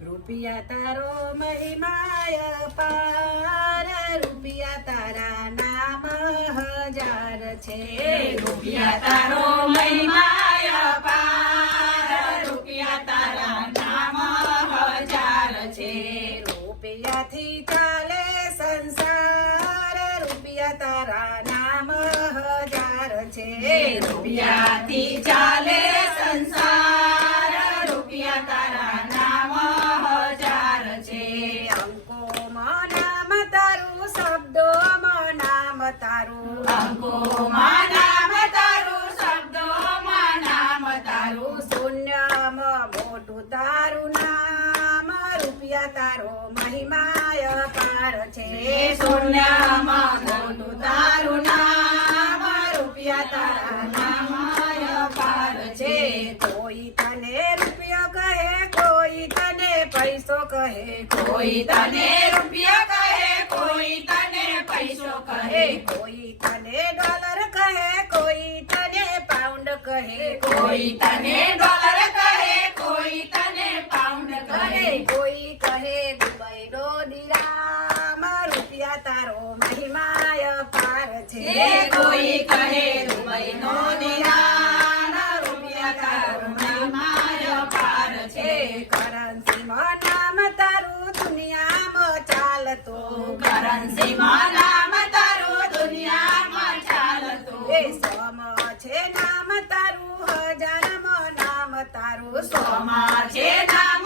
રૂપિયા તારો મહિમાય પાર રૂપિયા તારા નામ હજાર છે રૂપિયા તારો મહિમાય પાર રૂપિયા તારા નામ હજાર છે. રૂપિયાથી ચાલે સંસાર રૂપિયા તારા નામ હજાર છે રૂપિયાથી ચાલે પૈસો કહે, કોઈ તને રૂપિયા કહે, કોઈ તને પૈસો કહે. કોઈ તને ડોલર કહે, કોઈ તને પાઉન્ડ કહે, કોઈ તને ડોલર કહે કોઈ તને પાઉન્ડ કહે કહે કોઈ કહે દુબઈ નો દિરામ રૂપિયા તારો મહિમાય પાર છે એ કોઈ કહે દુબઈનો દિરામ રૂપિયા તારો મહિમાય પાર છે કરન્સીમાં નામ તારું દુનિયામાં ચાલતો કરન્સીમાં નામ તારું દુનિયામાં ચાલતું એ સોમ છે નામ તારું હજારમાં નામ તારું સોમાં છે નામ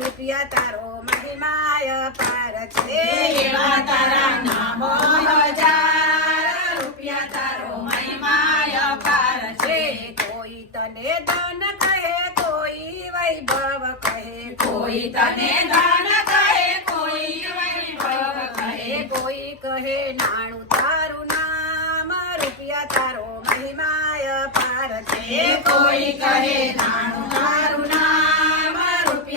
રૂપિયા તારો મહિમાય પાર છે. એવા તારા નામો હજાર રૂપિયા તારો મહિમાય પાર છે. કોઈ તને ધન કહે કોઈ વૈભવ કહે. કોઈ તને ધન કહે કોઈ વૈભવ કહે. કોઈ કહે નાણું તારું નામ રૂપિયા તારો મહિમાય પાર છે. કોઈ કહે નાણું તારું નામ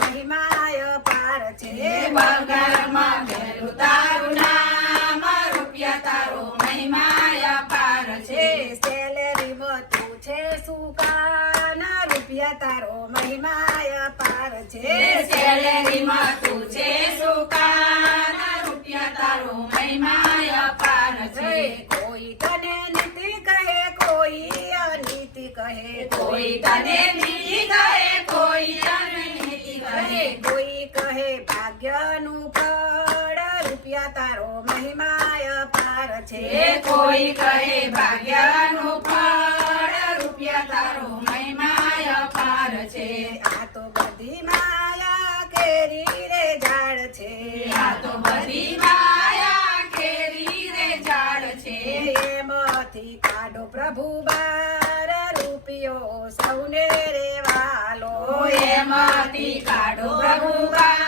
મહિમાય પાર છે. એ પગારમાં તારું નામ રૂપિયા તારો મહિમાય પાર છે. સુકાન રૂપિયા તારો મહિમાય પાર છે. સેલેરી તું છે સુકાન રૂપિયા તારો મહિમાય પાર છે. કોઈ તને નીતિ કહે કોઈ અનીતિ કહે કોઈ તને રૂપિયા તારો મહિમાય પાર છે. કોઈ કહે ભાગ્યનું ફળ રૂપિયા તારો મહિમાય પાર છે. આ તો બધી માયા કેરી રે ઝાડ છે. આ તો બધી માયા કેરી રે ઝાડ છે. એમાંથી કાઢો પ્રભુ બાર રૂપિયો સૌને રેવાલો એમાંથી કાઢો પ્રભુ બાર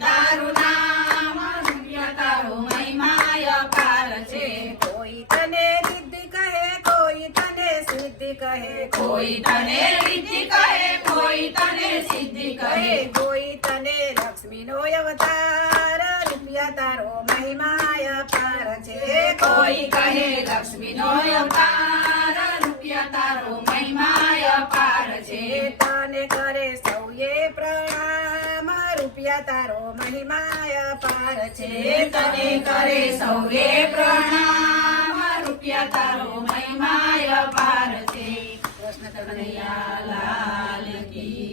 તારું નામ તારો મહિમાય છે કોઈ તને સિદ્ધિ કહે કોઈ તને સિદ્ધિ કહે કોઈ તને રીતિ કહે કોઈ તને સિદ્ધિ કહે કહે કોઈ તને લક્ષ્મીનો અવતાર રૂપિયા તારો મહિમાય પાર છે કોઈ કહે લક્ષ્મીનો અવતાર રૂપિયા તારો મહિમાય છે તને કરે સૌએ પ્રણામ. રૂપિયા તારો મહિમાય અપાર છે કૃષ્ણ કનૈયા લાલ કી